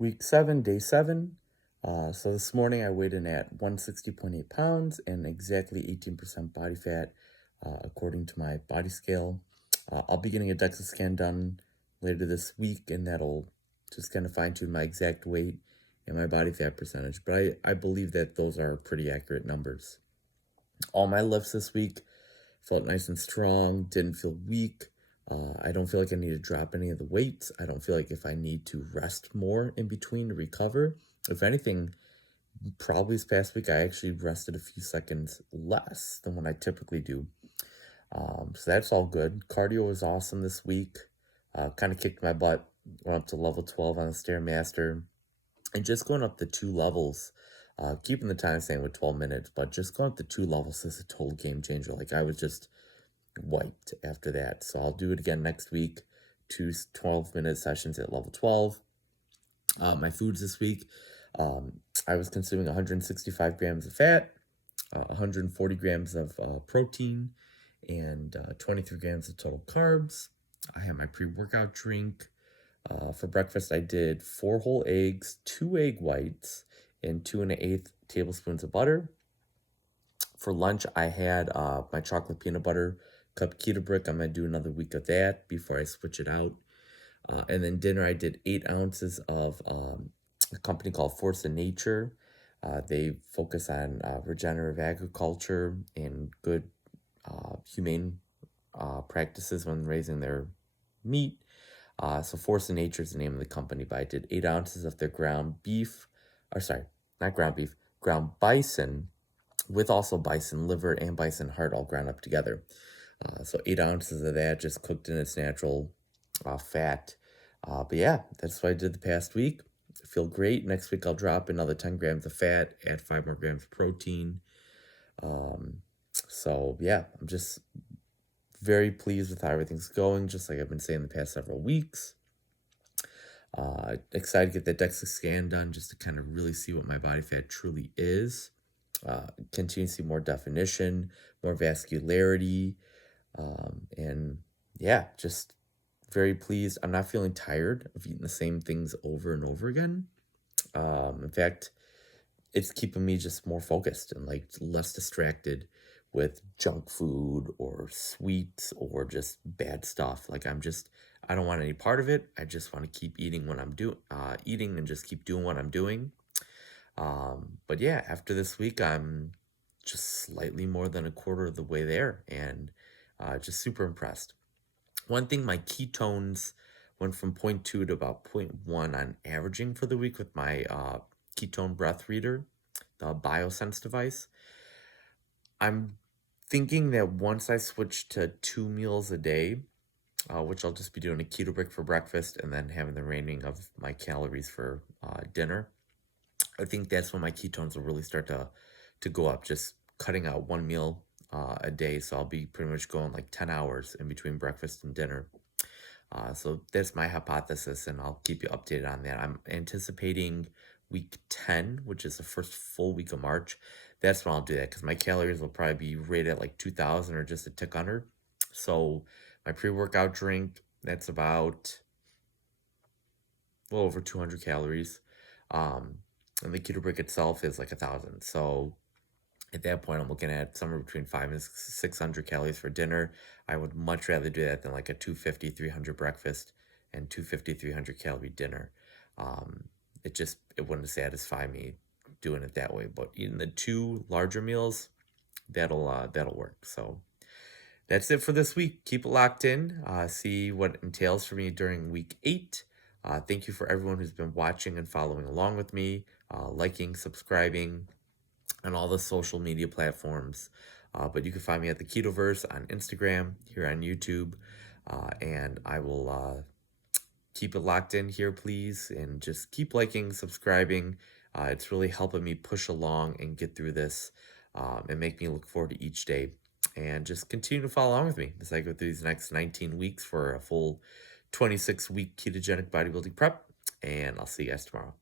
Week 7, day 7. So this morning I weighed in at 160.8 pounds and exactly 18% body fat, according to my body scale. I'll be getting a DEXA scan done later this week, and that'll just kind of fine tune my exact weight and my body fat percentage. But I believe that those are pretty accurate numbers. All my lifts this week felt nice and strong, didn't feel weak. I don't feel like I need to drop any of the weights. I don't feel like if I need to rest more in between to recover. If anything, probably this past week, I actually rested a few seconds less than what I typically do. So that's all good. Cardio was awesome this week. Kind of kicked my butt. Went up to level 12 on the Stairmaster. And just going up the 2 levels, keeping the time same with 12 minutes, but just going up the 2 levels is a total game changer. Like, I was just wiped after that. So I'll do it again next week. 2 12-minute sessions at level 12. My foods this week, I was consuming 165 grams of fat, 140 grams of protein, and 23 grams of total carbs. I had my pre-workout drink. For breakfast, I did 4 whole eggs, 2 egg whites, and 2 1/8 tablespoons of butter. For lunch, I had my chocolate peanut butter cup ketobrick. I'm going to do another week of that before I switch it out. And then dinner, I did 8 ounces of a company called Force of Nature. They focus on regenerative agriculture and good humane practices when raising their meat. So Force of Nature is the name of the company, but I did 8 ounces of their ground beef, or sorry, not ground beef, ground bison, with also bison liver and bison heart all ground up together. So 8 ounces of that just cooked in its natural fat. But yeah, that's what I did the past week. I feel great. Next week I'll drop another 10 grams of fat, add 5 more grams of protein. So yeah, I'm just very pleased with how everything's going, just like I've been saying the past several weeks. Excited to get that DEXA scan done just to kind of really see what my body fat truly is. Continue to see more definition, more vascularity, and yeah, just very pleased. I'm not feeling tired of eating the same things over and over again. In fact, it's keeping me just more focused and like less distracted with junk food or sweets or just bad stuff. Like, I don't want any part of it. I just want to keep eating what I'm eating and just keep doing what I'm doing. But yeah, after this week, I'm just slightly more than a quarter of the way there, and just super impressed. One thing, my ketones went from 0.2 to about 0.1 on averaging for the week with my ketone breath reader, the Biosense device. I'm thinking that once I switch to 2 meals a day, which I'll just be doing a ketobrick for breakfast and then having the remaining of my calories for dinner, I think that's when my ketones will really start to go up, just cutting out 1 meal a day. So I'll be pretty much going like 10 hours in between breakfast and dinner. So that's my hypothesis, and I'll keep you updated on that. I'm anticipating week 10, which is the first full week of March. That's when I'll do that, because my calories will probably be rated at like 2,000 or just a tick under. So my pre-workout drink, that's about a little over 200 calories. And the keto brick itself is like 1,000. So at that point, I'm looking at somewhere between 500 and 600 calories for dinner. I would much rather do that than like a 250, 300 breakfast and 250, 300 calorie dinner. It wouldn't satisfy me doing it that way. But eating the 2 larger meals, that'll work. So that's it for this week. Keep it locked in. See what entails for me during week 8. Thank you for everyone who's been watching and following along with me, liking, subscribing on all the social media platforms. But you can find me at the Ketoverse on Instagram, here on YouTube, and I will keep it locked in here, please, and just keep liking, subscribing. It's really helping me push along and get through this, and make me look forward to each day. And just continue to follow along with me as I go through these next 19 weeks for a full 26-week ketogenic bodybuilding prep. And I'll see you guys tomorrow.